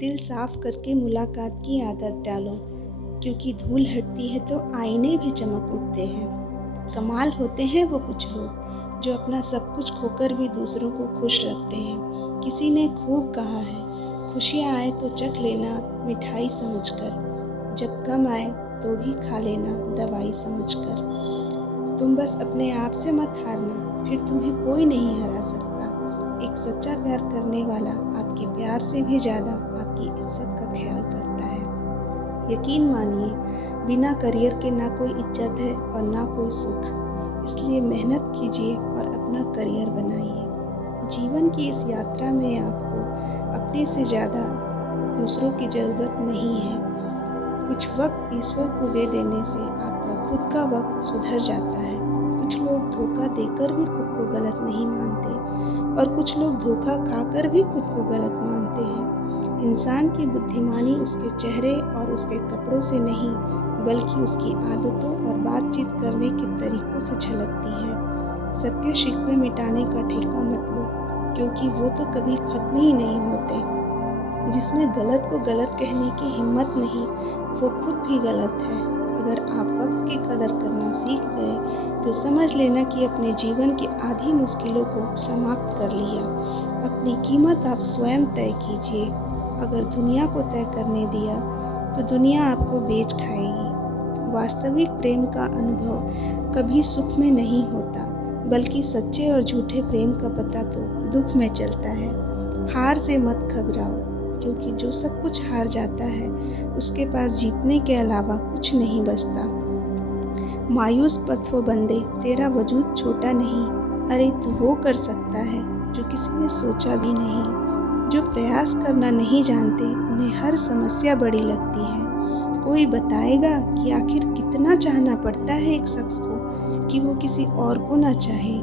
दिल साफ करके मुलाकात की आदत डालो, क्योंकि धूल हटती है तो आईने भी चमक उठते हैं। कमाल होते हैं वो कुछ लोग जो अपना सब कुछ खोकर भी दूसरों को खुश रखते हैं। किसी ने खूब कहा है, खुशियाँ आए तो चख लेना मिठाई समझकर, जब गम आए तो भी खा लेना दवाई समझकर। तुम बस अपने आप से मत हारना, फिर तुम्हें कोई नहीं हरा सकता। एक सच्चा प्यार करने वाला आपके प्यार से भी ज़्यादा आपकी इज्जत का ख्याल करता है। यकीन मानिए, बिना करियर के ना कोई इज्जत है और ना कोई सुख। इसलिए मेहनत कीजिए और अपना करियर बनाइए। जीवन की इस यात्रा में आपको अपने से ज़्यादा दूसरों की ज़रूरत नहीं है। कुछ वक्त ईश्वर को दे देने से आपका खुद का वक्त सुधर जाता है। कुछ लोग धोखा देकर भी खुद को गलत नहीं मानते और कुछ लोग धोखा खाकर भी खुद को गलत मानते हैं। इंसान की बुद्धिमानी उसके चेहरे और उसके कपड़ों से नहीं, बल्कि उसकी आदतों और बातचीत करने के तरीकों से झलकती है। सबके शिकवे मिटाने का ठेका मत लो, क्योंकि वो तो कभी खत्म ही नहीं होते। जिसमें गलत को गलत कहने की हिम्मत नहीं, वो खुद भी गलत है। अगर आप वक्त की कदर करना सीख गए तो समझ लेना कि अपने जीवन की आधी मुश्किलों को समाप्त कर लिया। अपनी कीमत आप स्वयं तय कीजिए। अगर दुनिया को तय करने दिया तो दुनिया आपको बेच खाएगी। वास्तविक प्रेम का अनुभव कभी सुख में नहीं होता, बल्कि सच्चे और झूठे प्रेम का पता तो दुख में चलता है। हार से मत घबराओ, क्योंकि जो सब कुछ हार जाता है उसके पास जीतने के अलावा कुछ नहीं बचता। मायूस मत हो बंदे, तेरा वजूद छोटा नहीं। अरे तू वो कर सकता है जो किसी ने सोचा भी नहीं। जो प्रयास करना नहीं जानते उन्हें हर समस्या बड़ी लगती है। कोई बताएगा कि आखिर कितना चाहना पड़ता है एक शख्स को कि वो किसी और को ना चाहे।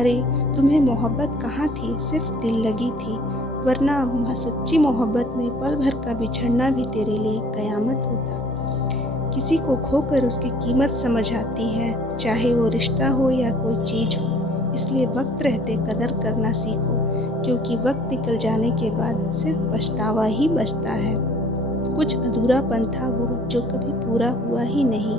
अरे तुम्हें मोहब्बत कहाँ थी, सिर्फ दिल लगी थी, वरना सच्ची मोहब्बत में पल भर का बिछड़ना भी तेरे लिए कयामत होता। किसी को खोकर उसकी कीमत समझ आती है, चाहे वो रिश्ता हो या कोई चीज़ हो। इसलिए वक्त रहते कदर करना सीखो, क्योंकि वक्त निकल जाने के बाद सिर्फ पछतावा ही बचता है। कुछ अधूरापन था वो जो कभी पूरा हुआ ही नहीं।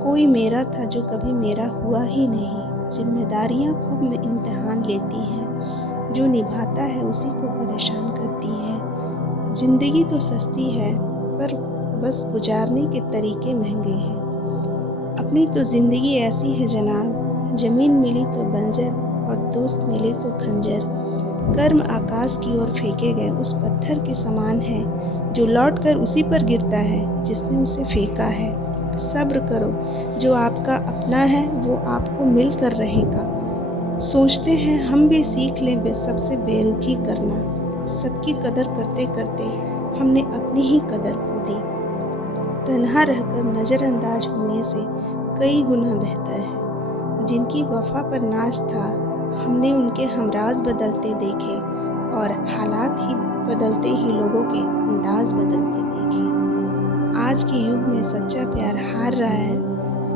कोई मेरा था जो कभी मेरा हुआ ही नहीं। जिम्मेदारियाँ खूब इम्तिहान लेती हैं, जो निभाता है उसी को परेशान करती है। जिंदगी तो सस्ती है, पर बस गुजारने के तरीके महंगे हैं। अपनी तो जिंदगी ऐसी है जनाब, जमीन मिली तो बंजर और दोस्त मिले तो खंजर। कर्म आकाश की ओर फेंके गए उस पत्थर के समान है, जो लौटकर उसी पर गिरता है जिसने उसे फेंका है। सब्र करो, जो आपका अपना है वो आपको मिल कर रहेगा। सोचते हैं हम भी सीख लें सबसे बेरुखी करना। सबकी कदर करते करते हमने अपनी ही कदर खो दी। तन्हा रहकर नज़रअंदाज होने से कई गुना बेहतर है। जिनकी वफा पर नाज था, हमने उनके हमराज बदलते देखे और हालात ही बदलते ही लोगों के अंदाज बदलते देखे। आज के युग में सच्चा प्यार हार रहा है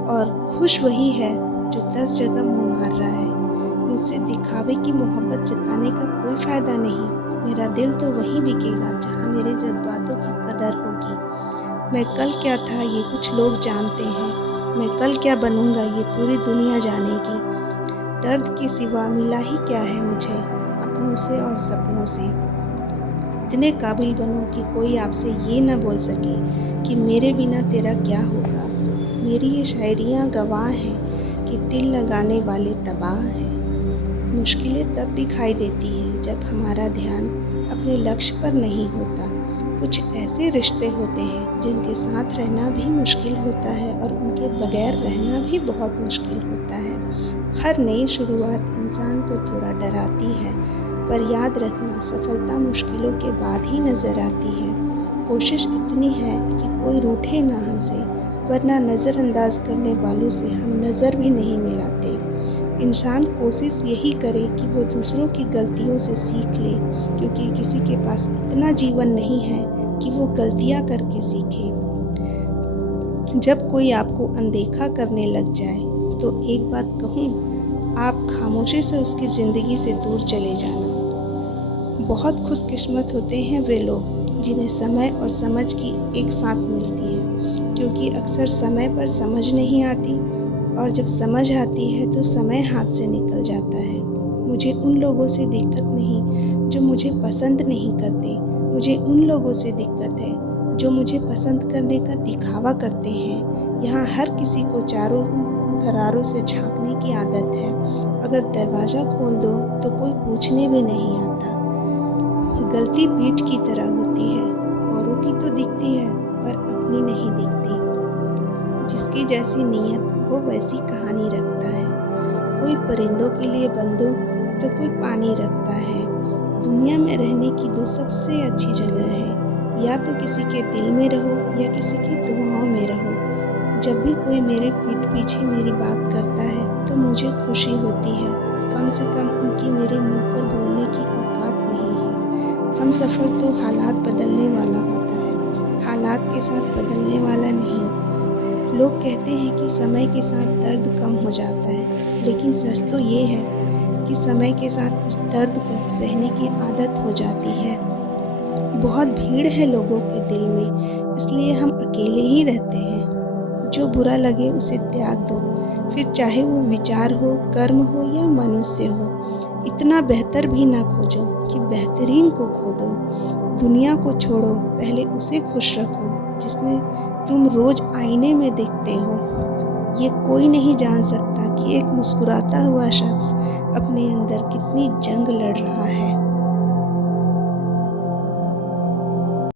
और खुश वही है जो 10 जगह मुँह मार रहा है। मुझसे दिखावे की मोहब्बत जताने का कोई फ़ायदा नहीं। मेरा दिल तो वहीं बिकेगा जहाँ मेरे जज्बातों की कदर होगी। मैं कल क्या था ये कुछ लोग जानते हैं, मैं कल क्या बनूंगा ये पूरी दुनिया जानेगी। दर्द के सिवा मिला ही क्या है मुझे अपनों से और सपनों से। इतने काबिल बनूं कि कोई आपसे ये न बोल सके कि मेरे बिना तेरा क्या होगा। मेरी ये शायरियाँ गवाह हैं कि दिल लगाने वाले तबाह हैं। मुश्किलें तब दिखाई देती हैं जब हमारा ध्यान अपने लक्ष्य पर नहीं होता। कुछ ऐसे रिश्ते होते हैं जिनके साथ रहना भी मुश्किल होता है और उनके बगैर रहना भी बहुत मुश्किल होता है। हर नई शुरुआत इंसान को थोड़ा डराती है, पर याद रखना सफलता मुश्किलों के बाद ही नज़र आती है। कोशिश इतनी है कि कोई रूठे ना हमसे, वरना नज़रअंदाज करने वालों से हम नज़र भी नहीं मिलाते। इंसान कोशिश यही करे कि वो दूसरों की गलतियों से सीख ले, क्योंकि किसी के पास इतना जीवन नहीं है कि वो गलतियाँ करके सीखे। जब कोई आपको अनदेखा करने लग जाए तो एक बात कहूँ, आप खामोशी से उसकी ज़िंदगी से दूर चले जाना। बहुत खुशकिस्मत होते हैं वे लोग जिन्हें समय और समझ की एक साथ मिलती है, क्योंकि अक्सर समय पर समझ नहीं आती और जब समझ आती है तो समय हाथ से निकल जाता है। मुझे उन लोगों से दिक्कत नहीं जो मुझे पसंद नहीं करते, मुझे उन लोगों से दिक्कत है जो मुझे पसंद करने का दिखावा करते हैं। यहाँ हर किसी को चारों दरारों से झाँकने की आदत है। अगर दरवाज़ा खोल दो तो कोई पूछने भी नहीं आता। गलती पीठ की तरह होती है, औरों की तो दिखती है पर अपनी नहीं दिखती। जिसकी जैसी नीयत वो वैसी कहानी रखता है। कोई परिंदों के लिए बंदूक तो कोई पानी रखता है। दुनिया में रहने की दो सबसे अच्छी जगह है, या तो किसी के दिल में रहो या किसी की दुआओं में रहो। जब भी कोई मेरे पीठ पीछे मेरी बात करता है तो मुझे खुशी होती है। कम से कम उनकी मेरे मुंह पर बोलने की औकात नहीं है। हम सफ़र तो हालात बदलने वाला होता है, हालात के साथ बदलने वाला नहीं। लोग कहते हैं कि समय के साथ दर्द कम हो जाता है, लेकिन सच तो ये है कि समय के साथ उस दर्द को सहने की आदत हो जाती है। बहुत भीड़ है लोगों के दिल में, इसलिए हम अकेले ही रहते हैं। जो बुरा लगे उसे त्याग दो, फिर चाहे वो विचार हो, कर्म हो या मनुष्य हो। इतना बेहतर भी ना खोजो कि बेहतरीन को खो दो। दुनिया को छोड़ो, पहले उसे खुश रखो जिसने तुम रोज आईने में देखते हो। ये कोई नहीं जान सकता कि एक मुस्कुराता हुआ शख्स अपने अंदर कितनी जंग लड़ रहा है।